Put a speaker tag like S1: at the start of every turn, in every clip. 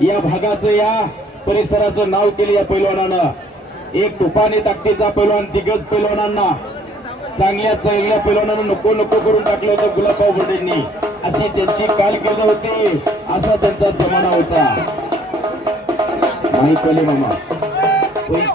S1: या भागाचं या परिसराचं नाव केलं या पैलवानानं. एक तुफानी ताकदीचा पैलवान दिग्गज पैलवानांना चांगल्या चांगल्या पैलवानानं नको नको करून टाकलं होतं गुलाबराव पटेलनी अशी त्यांची कालकीर्द होती असा त्यांचा जमाना होता. माहीत पहिले मामा? होईल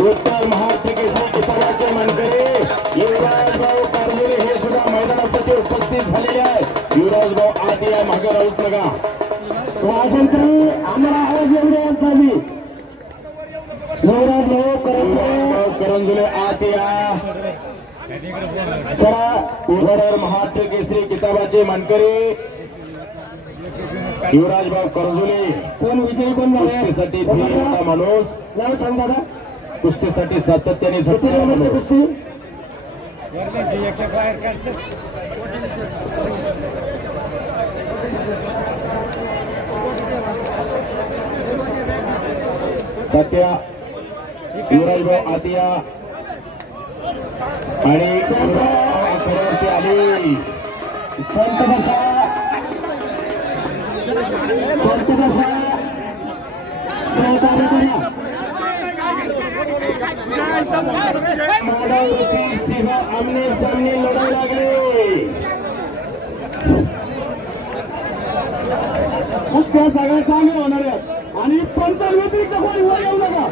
S1: उत्तर महाराष्ट्र केसरी किताबाचे मानकरी युवराजभाऊ कारजुले हे सुद्धा मैदानासाठी उपस्थित झालेले आहेत. युवराजभाऊ आधी या मागे राहूच नका
S2: स्वातंत्र्य आम्हाला आवाज एवढे झाली युवराज भाऊ
S1: करंजुले करंजुले आत या चला उघडर महाराष्ट्र केसरी किताबाचे मानकरी युवराजभाऊ करजुले.
S2: कोण विजयी पण
S1: कुस्तीसाठी फिरता माणूस.
S2: नाव सांग दादा.
S1: कुस्तीसाठी सातत्याने माणूस.
S2: कुस्ती?
S1: सत्या युवराजभाऊ आतिया. आणि आली.
S2: संत बसा संत बसा सहकार्य करा
S1: माडावरती सिंह आमने सामने लढायला लागले
S2: कुस्त्या सगळ्या होणार आहेत आणि पंचाल व्यतिरिक्त कोणी वर येऊ नका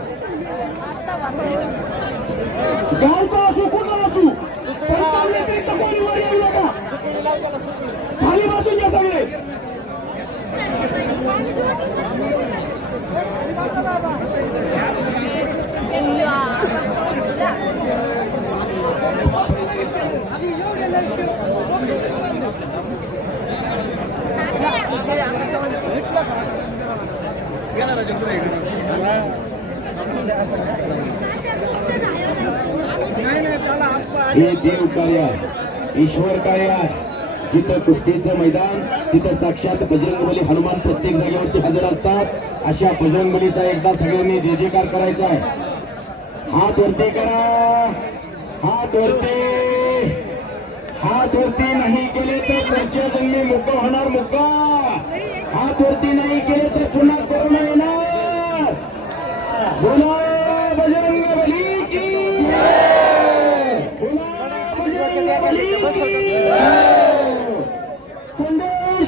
S2: गावचा असू कुठं असू पंचाल व्यतिरिक्त कोणी वर येऊ नका खाली बसून घ्या सगळे
S1: हे देव कार्य ईश्वर कार्य आहे जिथं कुस्तीचं मैदान तिथं साक्षात बजरंगबली हनुमान प्रत्येक जागेवरती हजर असतात. अशा बजरंगबलीचा एकदा सगळ्यांनी जे जेकार करायचा आहे. हात वरती करा. हात वरती. हात वरती नाही केले तर पुढच्या जन्मी मुक्का होणार मुक्का. हात वरती नाही केले तर पुन्हा करून येणार.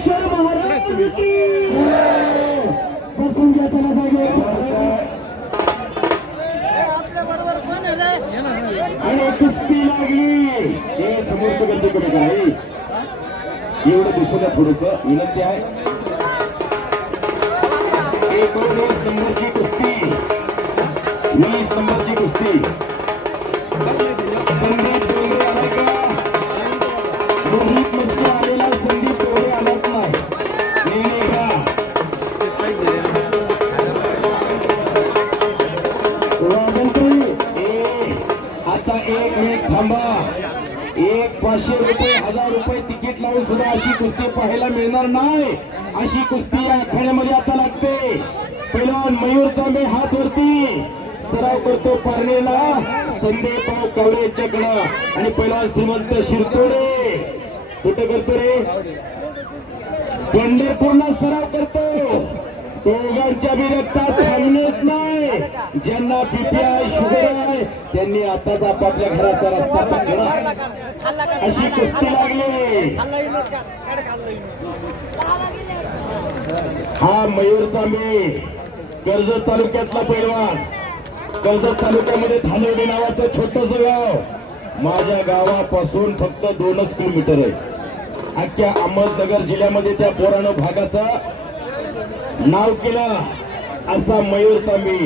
S2: खंडेश्वर महाराज की जय. बसून घ्या त्याला
S1: कुस्ती लागली. हे समोरचं. एवढं थोडस. विनंती आहे. नंबरची आता एक एक थांबा. एक पाचशे रुपये हजार रुपये तिकीट लावून सुद्धा अशी कुस्ती पाहायला मिळणार नाही. अशी कुस्ती या आखाड्यामध्ये आता लागते. पहिला मयूर तांबे हात वरती सराव करतो पारणेला संदेपाव कावळे चक्र आणि पहिला श्रीमंत शिरतोडे. कुठं करतो रे? पंढरपूरला सराव करतो. दोघांच्या बी थांबलेच नाही. ज्यांना बीपी आहे शुगर आहे त्यांनी आताच आपापल्या घराचा रस्ता पकडा अशी कुस्ती लागली. हा मयूर तांबे कर्जत तालुक्यातला पैलवान. कर्जत तालुक्यामध्ये धानवडी नावाचं छोटस गाव. माझ्या गावापासून फक्त दोनच किलोमीटर आहे. अख्ख्या अहमदनगर जिल्ह्यामध्ये त्या पोरानं भागाचा नाव केलं असा मयूर तांबी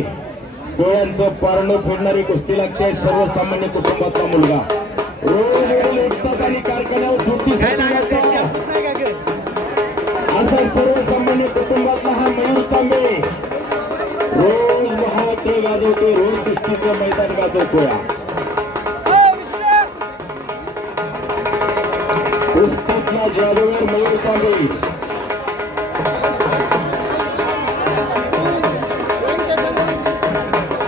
S1: डोळ्यांचं पारण फोडणारी कुस्ती लागते. सर्वसामान्य कुटुंबाचा मुलगा. रोज वेळेला आणि कारखान्यावर सुट्टी असा सर्वसामान्य कुटुंबातला हा मयूर तांबे रोज महाटे गाजवतोय रोज कुस्तीचं मैदान गाजवतोय. पुस्तकला जादूवर मयूर तांबे